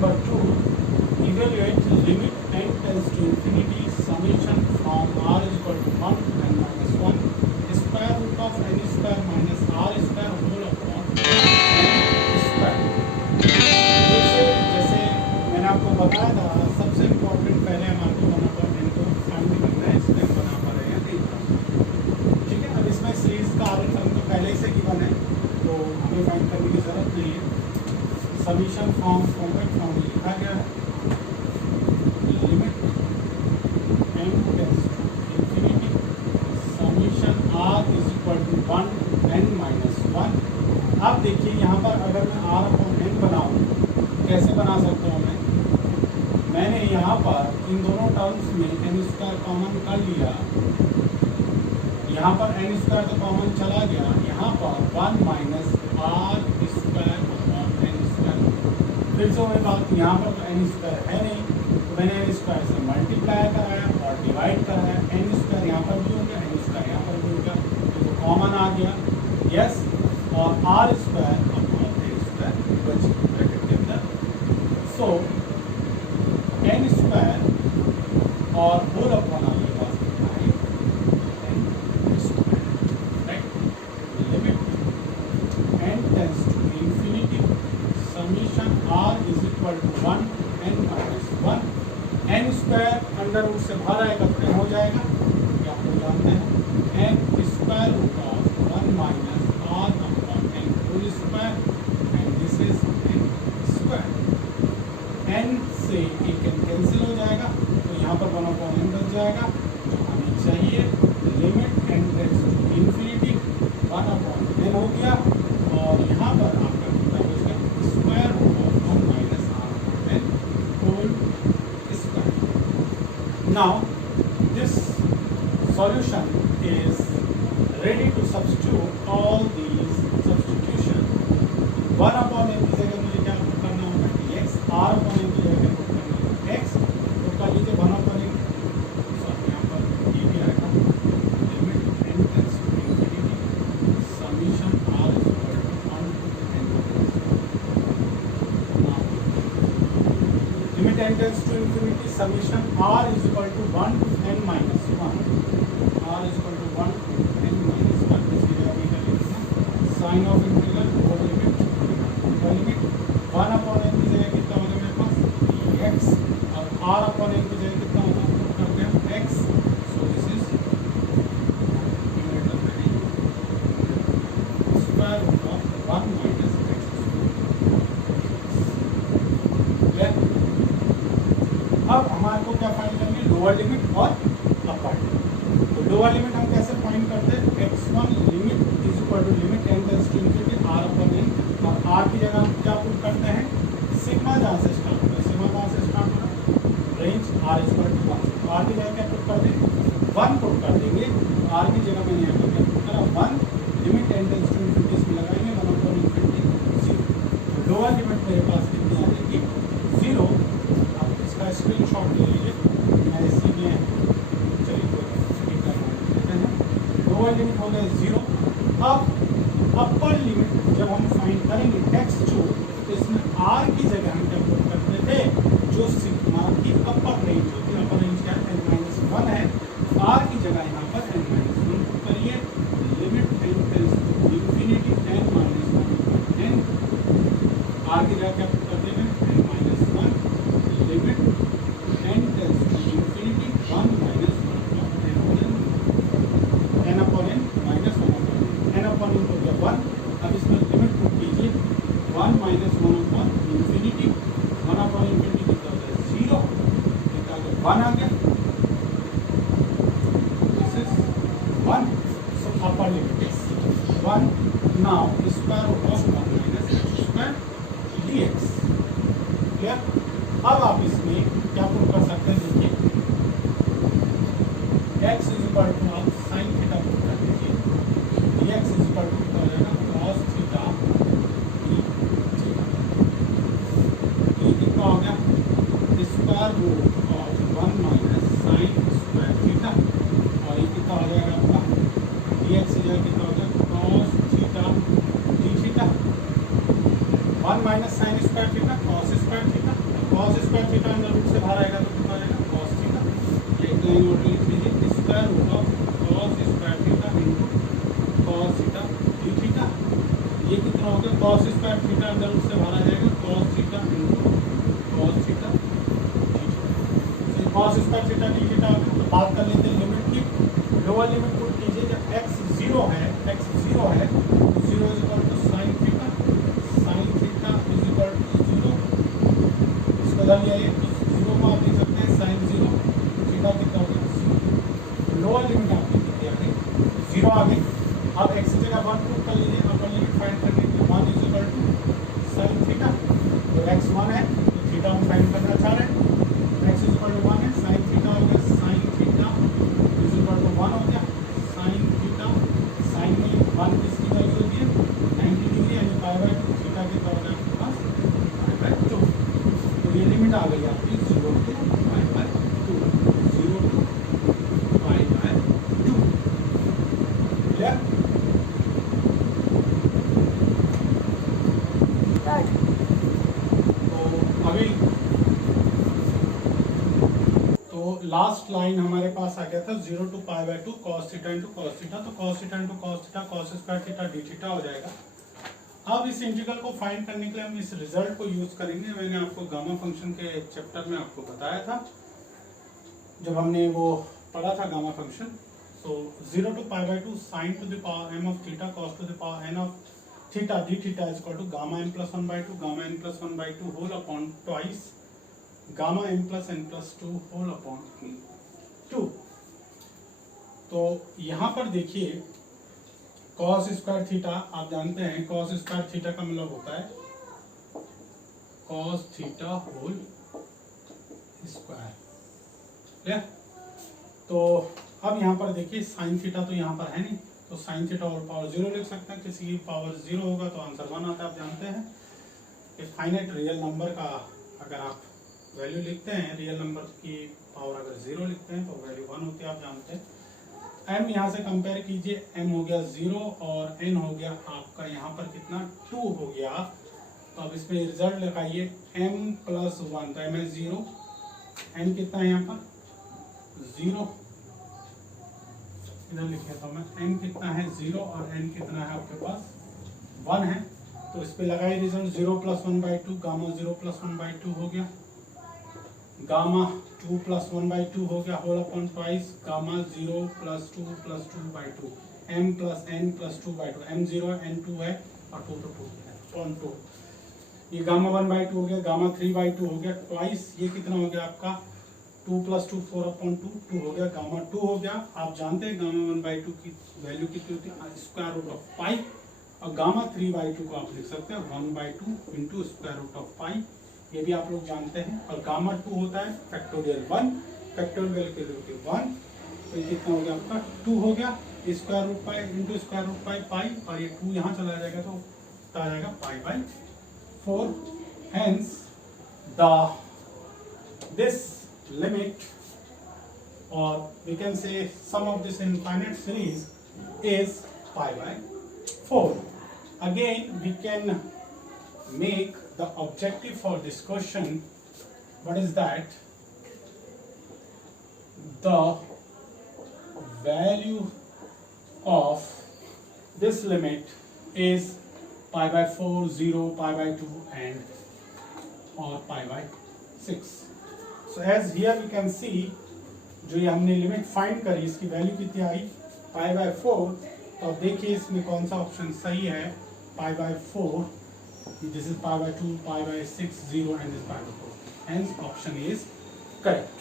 Number 2, evaluate limit n tends to infinity summation from r is equal to 1 to n minus 1 square root of n square minus r square whole upon n square। जैसे मैंने आपको बताया था, सबसे important पहले हमारे को 1 upon n को फाइंड करना है, इसलिए हम बना पा रहे हैं नहीं। ठीक है, अब इसमें सीरीज का आर टर्म तो पहले से गिवन है, तो हमें फाइंड करने की जरूरत नहीं है। समीशन फॉर्म कॉम्पैक्ट फॉर्म लिखा गया है, limit n tends to infinity summation r is equal to 1 n minus 1। अब देखिए यहाँ पर अगर मैं r अपॉन n बनाऊँ, कैसे बना सकता हूँ मैंने यहाँ पर इन दोनों टर्म्स में n स्क्वायर कॉमन कर लिया, यहाँ पर n स्क्वायर तो कॉमन चला गया, यहाँ पर 1 minus r square upon n square. फिर से वही बात, यहाँ पर तो n स्क्वायर है नहीं, तो मैंने n स्क्वायर से मल्टीप्लाई कराया और डिवाइड कराया, n स्क्वायर यहाँ पर भी हो गया, n स्क्वायर यहाँ पर भी हो गया, तो कॉमन आ गया, यस, और r square upon n square बच ब्रैकेट के अंदर। सो n स्क्वायर और होल अपॉन आपके पास कितना है n square, right. Limit n tends to infinity summation r is equal to 1 n minus 1। n square under root से बाहर आएगा तो n हो जाएगा, ये आप लोग जानते हैं, n square root of 1 minus r upon n whole square, and this is n square. n से एक n कैंसिल हो जाएगा, तो यहाँ पर 1 अपॉन n बच जाएगा जो हमें चाहिए। Limit n tends to infinity 1 upon n हो गया, और यहाँ पर आपका कितना बच गया, square root of 1 minus r upon n whole square. Now this solution is ready to substitute all these substitution। 1 upon n की जगह मुझे क्या पुट करना होगा, dx, r upon n की जगह पुट करना होगा x, तो कर लीजिए 1 upon n, सॉरी यहाँ पर ये भी आएगा, limit n tends to infinity summation r is equal to 1 to n minus 1। Now limit n tends to infinity summation r is equal to 1 to n minus 1, r is equal to 1 to n minus 1, इसकी जगह भी कर लिखना sign of integral over limit 1 upon n की जगह कितना होगा मेरे पास dx, और r अपॉन n की जगह कितना होगा, पुट कर दिया x, so this is square root of 1 minus x square. अब हमारे को क्या फाइंड करनी है, लोअर लिमिट और अपर लिमिट। तो लोअर लिमिट हम कैसे फाइंड करते हैं, x1 limit is equal to limit n tends to infinity r upon n, और r की जगह हम क्या पुट करते हैं, सिग्मा जहाँ से स्टार्ट होता है, सिग्मा कहाँ से स्टार्ट होगा, range r is equal to 1, तो r की जगह क्या पुट कर देंगे, 1 पुट कर देंगे, r की जगह मैंने यहाँ पर क्या पुट करा 1, limit n tends to infinity इसमें लगाएंगे 1 अपॉन इंफिनिटी 0, तो लोअर लिमिट मेरे पास कितनी आ जाएगी 0। अब इसका स्क्रीनशॉट ले लीजिए, मैं इसीलिए चलिए लोअर लिमिट हो गया 0। अब अपर लिमिट जब हम फाइंड करेंगे x2, तो इसमें r की जगह हम क्या पुट करते थे, जो सिग्मा की अपर रेंज होती है, अपर रेंज क्या है n-1 है, r की जगह यहाँ पर n-1 पुट करिए, limit n tends to infinity n minus 1 n, r की जगह क्या पुट कर देंगे n-1, limit n tends to infinity 1 minus 1 n upon n minus 1 upon n upon n हो गया 1। अब इसमें लिमिट पुट कीजिए 1 minus 1 upon infinity, 1 upon infinity कितना हो गया 0, कितना आ गया 1 आ गया, this is 1, so upper limit is 1। Now square root of 1 minus x square dx, clear. अब आप इसमें क्या पुट कर सकते हैं, देखिए x इज इक्वल टू आप साइन थीटा पुट कर दीजिए, dx इज इक्वल टू कितना हो जाएगा cos थीटा d थीटा, ये कितना हो गया square root of 1 minus sine square theta, और ये कितना हो जाएगा आपका dx से जाएगा कितना हो जाएगा cos theta d theta, 1 minus sine square theta cos square theta, cos square theta under root से बाहर आएगा तो कितना आएगा cos थीटा। एक लाइन और लिख लीजिए square root of cos square theta into cos theta D theta. ये कितना हो गया cos square theta under root से बाहर आ जाएगा cos theta into cos theta D theta. cos square theta D theta हो गया। तो बात कर लेते हैं लिमिट की। लोअर लिमिट पुट कीजिए जब x 0 है तो 0 is equal to sin theta is equal to 0। इसको बदल लिया ये 0 को आप लिख सकते हैं sin 0 थीटा कितना हो गया। लोअर लिमिट आपकी कितनी आ गई 0 आ गई। अब x की जगह 1 पुट कर लीजिए। अपर लिमिट फाइंड करने के लिए 1 is equal to sin theta. तो x 1 है तो थीटा हम फाइंड करना चाह रहे हैं। x इज इक्वल टू 1 है sin थीटा हो गया sin theta is equal to 1 हो गया sin थीटा। sin में 1 किसकी वैल्यू होती है 90 डिग्री यानी π/2 थीटा कितना हो गया आपके पास π/2। तो ये लिमिट आ गई आपकी 0 to π/2 0 to π/2। Clear. Last line हमारे पास आ गया था 0 to π/2 cos theta into cos theta. तो cos theta into cos theta cos square theta D theta हो जाएगा। अब इस इंटीग्रल को फाइंड करने के लिए हम इस रिजल्ट को यूज करेंगे। मैंने आपको गामा फंक्शन के चैप्टर में आपको बताया था जब हमने वो पढ़ा था गामा फंक्शन। तो 0 to π/2 sin to the power m of theta cos to the power n of theta D theta is equal to gamma m plus 1/2 gamma n plus 1/2 whole upon twice gamma m plus n plus 2 whole upon 2। तो यहाँ पर देखिए cos square theta आप जानते हैं cos square theta का मतलब होता है cos थीटा होल स्क्वायर। तो अब यहाँ पर देखिए sin थीटा तो यहाँ पर है नहीं तो sin थीटा और पावर 0 लिख सकते हैं। किसी की पावर 0 होगा तो आंसर 1 आता है। आप जानते हैं कि फाइनाइट रियल नंबर का अगर आप वैल्यू लिखते हैं रियल नंबर की पावर अगर 0 लिखते हैं तो वैल्यू 1 होती है। आप जानते हैं m यहाँ से कंपेयर कीजिए m हो गया 0 और n हो गया आपका यहाँ पर कितना 2 हो गया। तो अब इसमें रिजल्ट लगाइए m प्लस 1 तो m है 0 n कितना है यहाँ पर 0 इधर लिखे तो मैं n कितना है 0 और n कितना है आपके पास 1 है। तो इस पे लगाइए रिजल्ट 0 प्लस 1/2 गामा 0 प्लस 1/2 हो गया गामा 2 प्लस 1/2 हो गया whole upon twice gamma 0 plus 2 plus 2/2 m plus n plus 2/2 m 0 n 2 है और 2 तो 2 है अपॉन 2। ये गामा 1/2 हो गया गामा 3/2 हो गया ट्वाइस ये कितना हो गया आपका 2 प्लस 2 4 अपॉन 2 2 हो गया गामा 2 हो गया। आप जानते हैं गामा 1/2 की वैल्यू कितनी होती है स्क्वायर रूट ऑफ पाई और गामा 3/2 को आप लिख सकते हैं 1/2 इंटू स्क्वायर रूट ऑफ पाई। ये भी आप लोग जानते हैं। और गामा 2 होता है फैक्टोरियल 1 फैक्टोरियल के लिए 1 तो ये कितना हो गया आपका 2 हो गया square root pi into square root pi और ये 2 यहाँ चला जाएगा तो आ जाएगा π/4। हेंस दिस लिमिट और we can say sum of this infinite series is π/4। Again we can make the objective for this question. What is that? The value of this limit is π/4 0 π/2 and or π/6. So as here we can see जो ये हमने limit find करी इसकी value कितनी आई π/4। तो अब देखिए इसमें कौन सा ऑप्शन सही है π/4 this is π/2 π/6 0 and this π/4 hence option is correct।